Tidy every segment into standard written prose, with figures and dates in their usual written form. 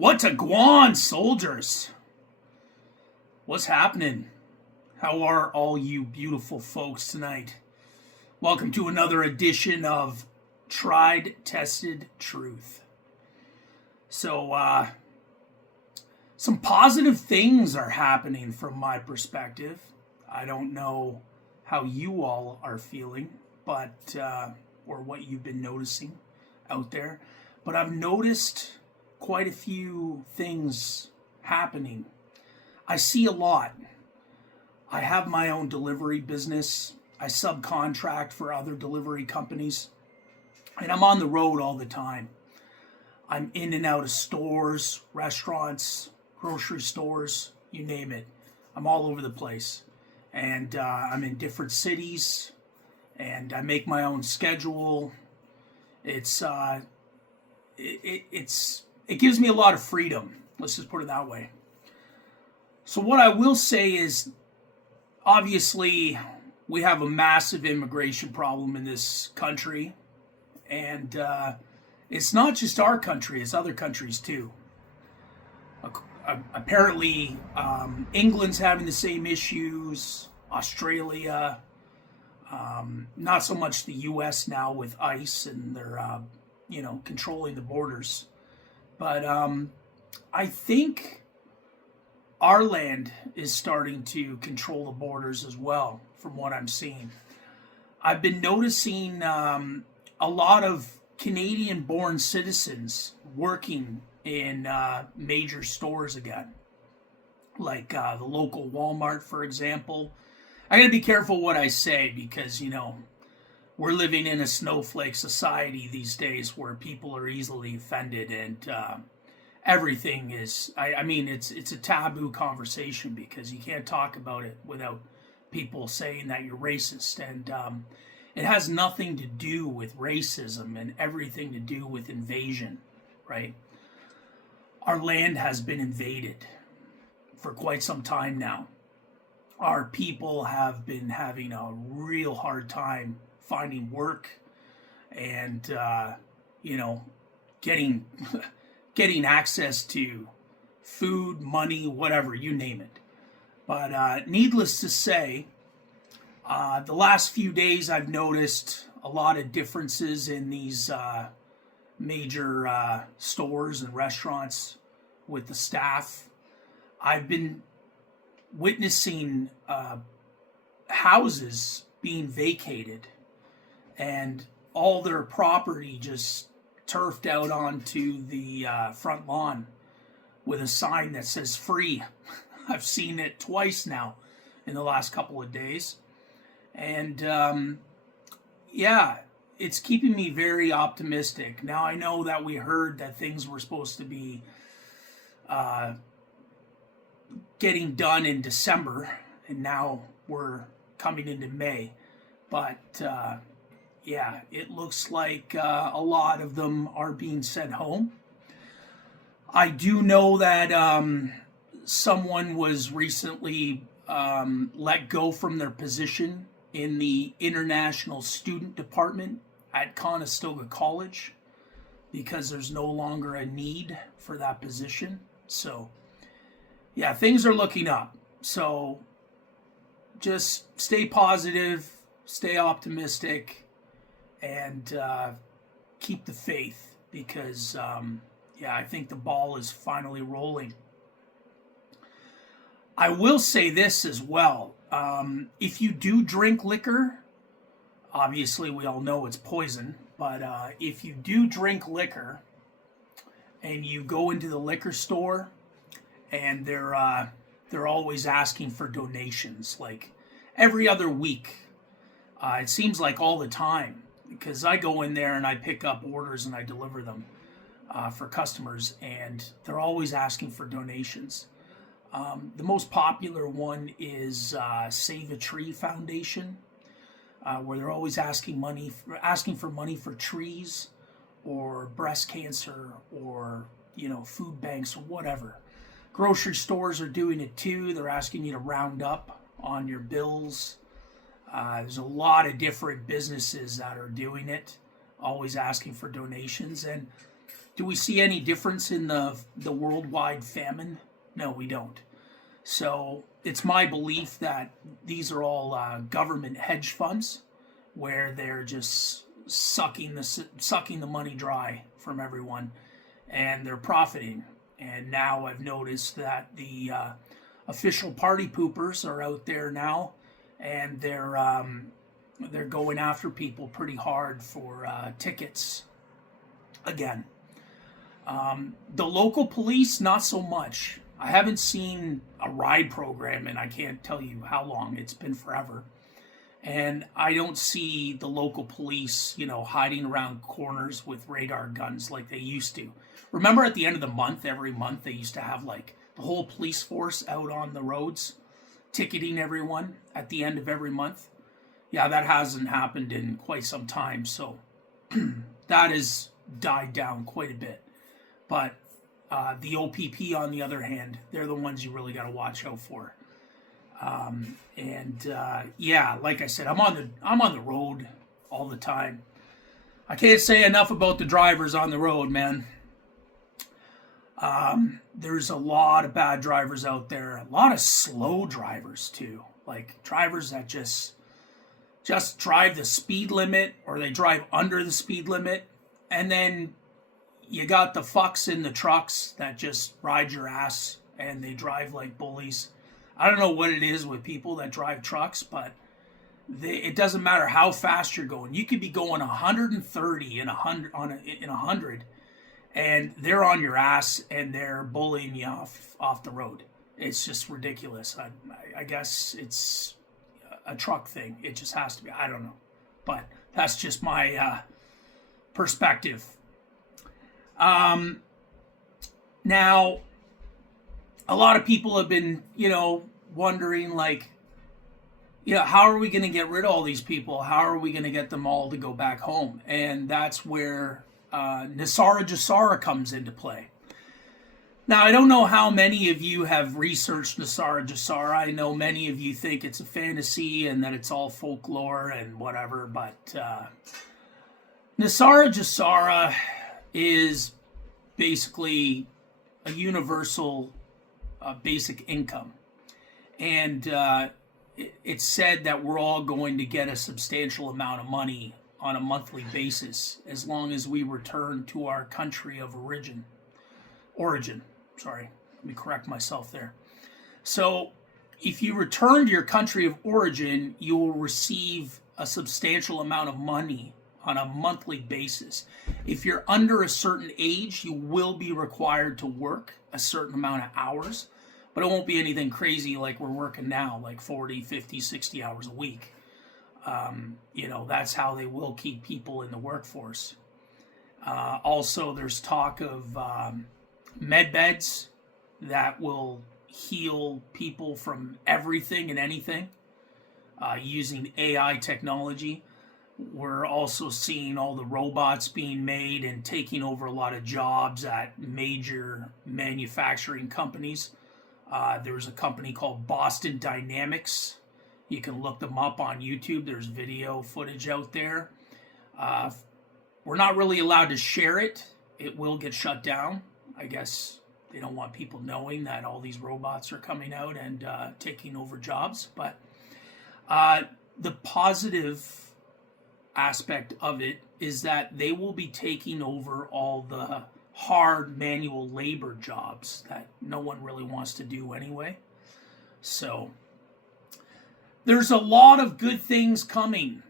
What's a guan, soldiers? What's happening? How are all you beautiful folks tonight? Welcome to another edition of Tried, Tested Truth. So, some positive things are happening from my perspective. I don't know how you all are feeling, but or what you've been noticing out there. But I've noticed quite a few things happening. I see a lot. I have my own delivery business. I subcontract for other delivery companies. And I'm on the road all the time. I'm in and out of stores, restaurants, grocery stores, you name it. I'm all over the place. And I'm in different cities. And I make my own schedule. It gives me a lot of freedom. Let's just put it that way. So what I will say is, obviously, we have a massive immigration problem in this country. And it's not just our country, it's other countries too. Apparently, England's having the same issues, Australia, not so much the U.S. now with ICE and they're, controlling the borders. But I think our land is starting to control the borders as well, from what I'm seeing. I've been noticing a lot of Canadian-born citizens working in major stores again, like the local Walmart, for example. I got to be careful what I say because, we're living in a snowflake society these days where people are easily offended and everything is, it's a taboo conversation because you can't talk about it without people saying that you're racist. And it has nothing to do with racism and everything to do with invasion, right? Our land has been invaded for quite some time now. Our people have been having a real hard time finding work and getting access to food, money, whatever, you name it. But needless to say, the last few days I've noticed a lot of differences in these major stores and restaurants with the staff. I've been witnessing houses being vacated and all their property just turfed out onto the front lawn with a sign that says free. I've seen it twice now in the last couple of days. And it's keeping me very optimistic. Now I know that we heard that things were supposed to be getting done in December, and now we're coming into May. But it looks like a lot of them are being sent home. I do know that someone was recently let go from their position in the International Student Department at Conestoga College because there's no longer a need for that position. So, things are looking up. So, just stay positive, stay optimistic, and keep the faith because, I think the ball is finally rolling. I will say this as well. If you do drink liquor, obviously we all know it's poison, but if you do drink liquor and you go into the liquor store and they're always asking for donations, like every other week. It seems like all the time because I go in there and I pick up orders and I deliver them for customers, and they're always asking for donations. The most popular one is Save a Tree Foundation, where they're always asking for money for trees or breast cancer or food banks or whatever. Grocery stores are doing it too. They're asking you to round up on your bills. There's a lot of different businesses that are doing it, always asking for donations. And Do we see any difference in the worldwide famine? No, we don't. So it's my belief that these are all government hedge funds, where they're just sucking the money dry from everyone, and they're profiting. And now I've noticed that the official party poopers are out there now, and they're going after people pretty hard for tickets again. The local police, not so much. I haven't seen a ride program, and I can't tell you how long. It's been forever. And I don't see the local police, hiding around corners with radar guns like they used to. Remember at the end of the month, every month, they used to have like the whole police force out on the roads, ticketing everyone at the end of every month? Yeah, that hasn't happened in quite some time. So that has died down quite a bit. But the OPP, on the other hand, they're the ones you really got to watch out for. Yeah, like I said, I'm on the road all the time. I can't say enough about the drivers on the road, man. There's a lot of bad drivers out there. A lot of slow drivers too, like drivers that just drive the speed limit, or they drive under the speed limit, and then you got the fucks in the trucks that just ride your ass and they drive like bullies. I don't know what it is with people that drive trucks, but it doesn't matter how fast you're going. You could be going 130 in 100, and they're on your ass and they're bullying you off the road. It's just ridiculous. I guess it's a truck thing. It just has to be. I don't know, but that's just my perspective. Now, a lot of people have been, wondering, like, how are we going to get rid of all these people? How are we going to get them all to go back home? And that's where Nesara Gesara comes into play. Now, I don't know how many of you have researched Nesara Gesara. I know many of you think it's a fantasy and that it's all folklore and whatever, but Nesara Gesara is basically a universal basic income. And it's said that we're all going to get a substantial amount of money on a monthly basis as long as we return to our country of origin. Sorry, let me correct myself there. So if you return to your country of origin, you will receive a substantial amount of money on a monthly basis. If you're under a certain age, you will be required to work a certain amount of hours, but it won't be anything crazy like we're working now, like 40, 50, 60 hours a week. That's how they will keep people in the workforce. Also, there's talk of med beds that will heal people from everything and anything using AI technology. We're also seeing all the robots being made and taking over a lot of jobs at major manufacturing companies. There's a company called Boston Dynamics. You can look them up on YouTube. There's video footage out there. We're not really allowed to share it. It will get shut down. I guess they don't want people knowing that all these robots are coming out and taking over jobs. But the positive aspect of it is that they will be taking over all the hard manual labor jobs that no one really wants to do anyway. So there's a lot of good things coming.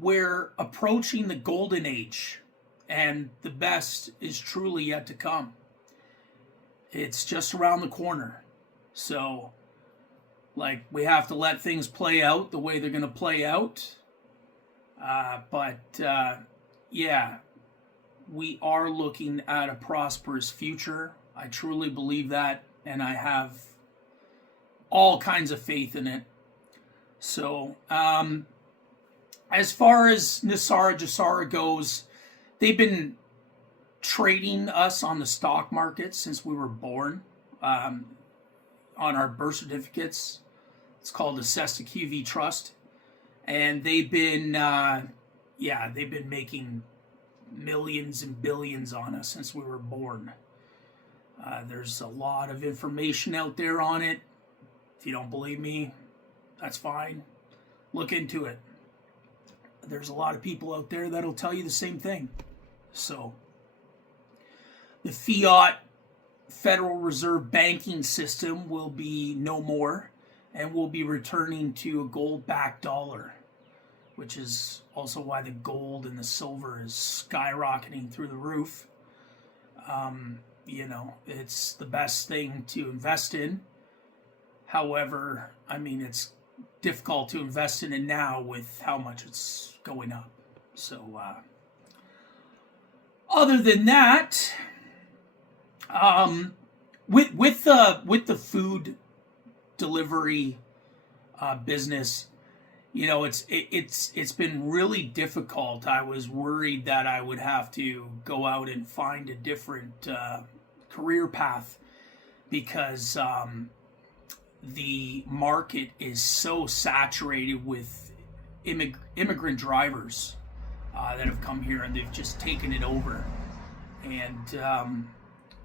We're approaching the golden age, and the best is truly yet to come. It's just around the corner. So, we have to let things play out the way they're going to play out. Yeah, we are looking at a prosperous future. I truly believe that, and I have all kinds of faith in it. So, as far as Nesara Gesara goes, they've been trading us on the stock market since we were born, on our birth certificates. It's called the Cesta QV Trust. And they've been, they've been making millions and billions on us since we were born. There's a lot of information out there on it. If you don't believe me, that's fine. Look into it. There's a lot of people out there that'll tell you the same thing. So, the fiat Federal Reserve banking system will be no more, and we'll be returning to a gold-backed dollar, which is also why the gold and the silver is skyrocketing through the roof. It's the best thing to invest in. However, it's difficult to invest in it now with how much it's going up. So, other than that, with the food delivery business, it's been really difficult. I was worried that I would have to go out and find a different career path because the market is so saturated with immigrant drivers that have come here, and they've just taken it over. And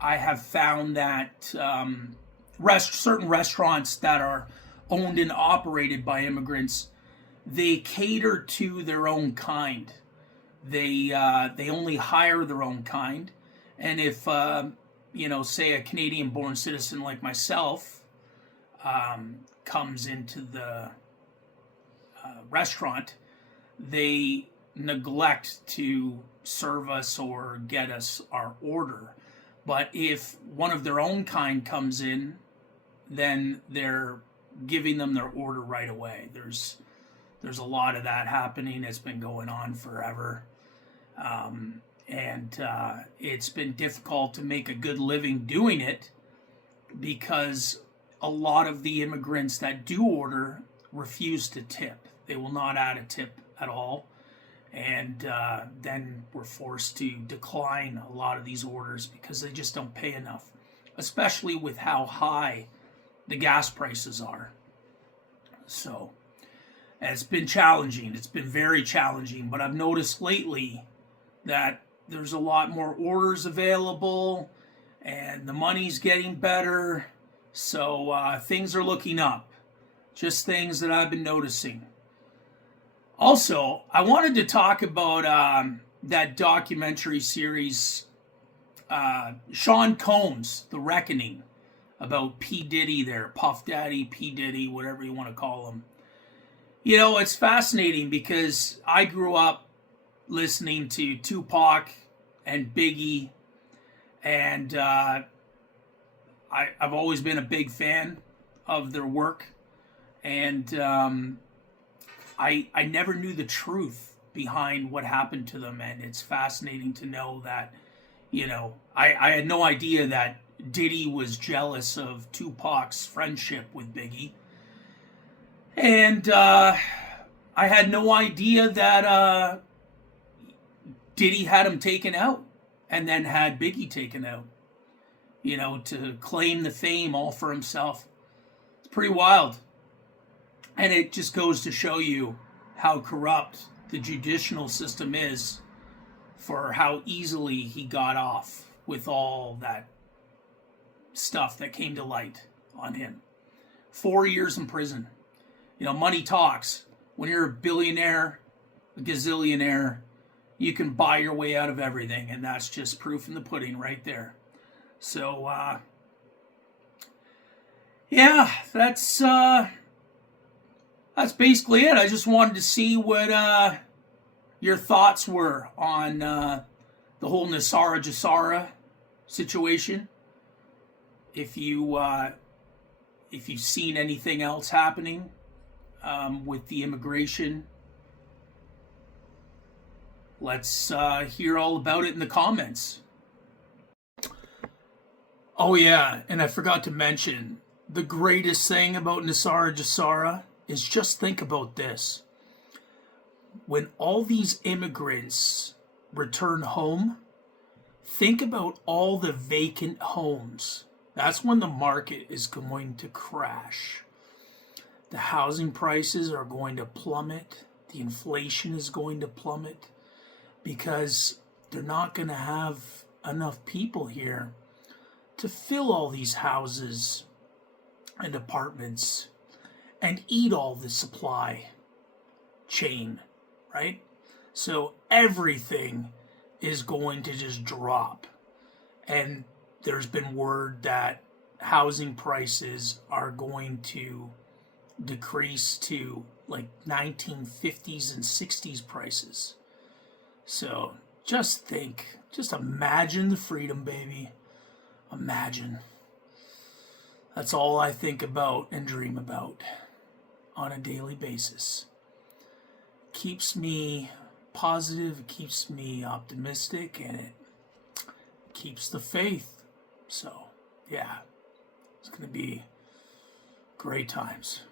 I have found that certain restaurants that are owned and operated by immigrants, they cater to their own kind. They only hire their own kind. And if say a Canadian-born citizen like myself comes into the restaurant, they neglect to serve us or get us our order. But if one of their own kind comes in, then they're giving them their order right away. There's a lot of that happening. It's been going on forever. And it's been difficult to make a good living doing it because a lot of the immigrants that do order refuse to tip. They will not add a tip at all. And then we're forced to decline a lot of these orders because they just don't pay enough, especially with how high the gas prices are. So it's been challenging. It's been very challenging, but I've noticed lately that there's a lot more orders available and the money's getting better. So things are looking up. Just things that I've been noticing. Also, I wanted to talk about that documentary series, Sean Combs, The Reckoning, about P. Diddy there, Puff Daddy, P. Diddy, whatever you want to call him. It's fascinating because I grew up listening to Tupac and Biggie, and I've always been a big fan of their work, and I never knew the truth behind what happened to them, and it's fascinating to know that, I had no idea that Diddy was jealous of Tupac's friendship with Biggie, and I had no idea that Diddy had him taken out and then had Biggie taken out, to claim the fame all for himself. It's pretty wild. And it just goes to show you how corrupt the judicial system is for how easily he got off with all that stuff that came to light on him. 4 years in prison. Money talks. When you're a billionaire, a gazillionaire, you can buy your way out of everything, and that's just proof in the pudding right there. So, that's basically it. I just wanted to see what your thoughts were on the whole Nesara Gesara situation. If you've seen anything else happening with the immigration, let's hear all about it in the comments. Oh yeah, and I forgot to mention, the greatest thing about Nesara Gesara is just think about this. When all these immigrants return home, think about all the vacant homes. That's when the market is going to crash. The housing prices are going to plummet. The inflation is going to plummet because they're not going to have enough people here to fill all these houses and apartments and eat all the supply chain, right? So everything is going to just drop. And there's been word that housing prices are going to decrease to like 1950s and 60s prices. So just think, just imagine the freedom, baby. Imagine. That's all I think about and dream about on a daily basis. Keeps me positive, it keeps me optimistic, and it keeps the faith. So, yeah, it's going to be great times.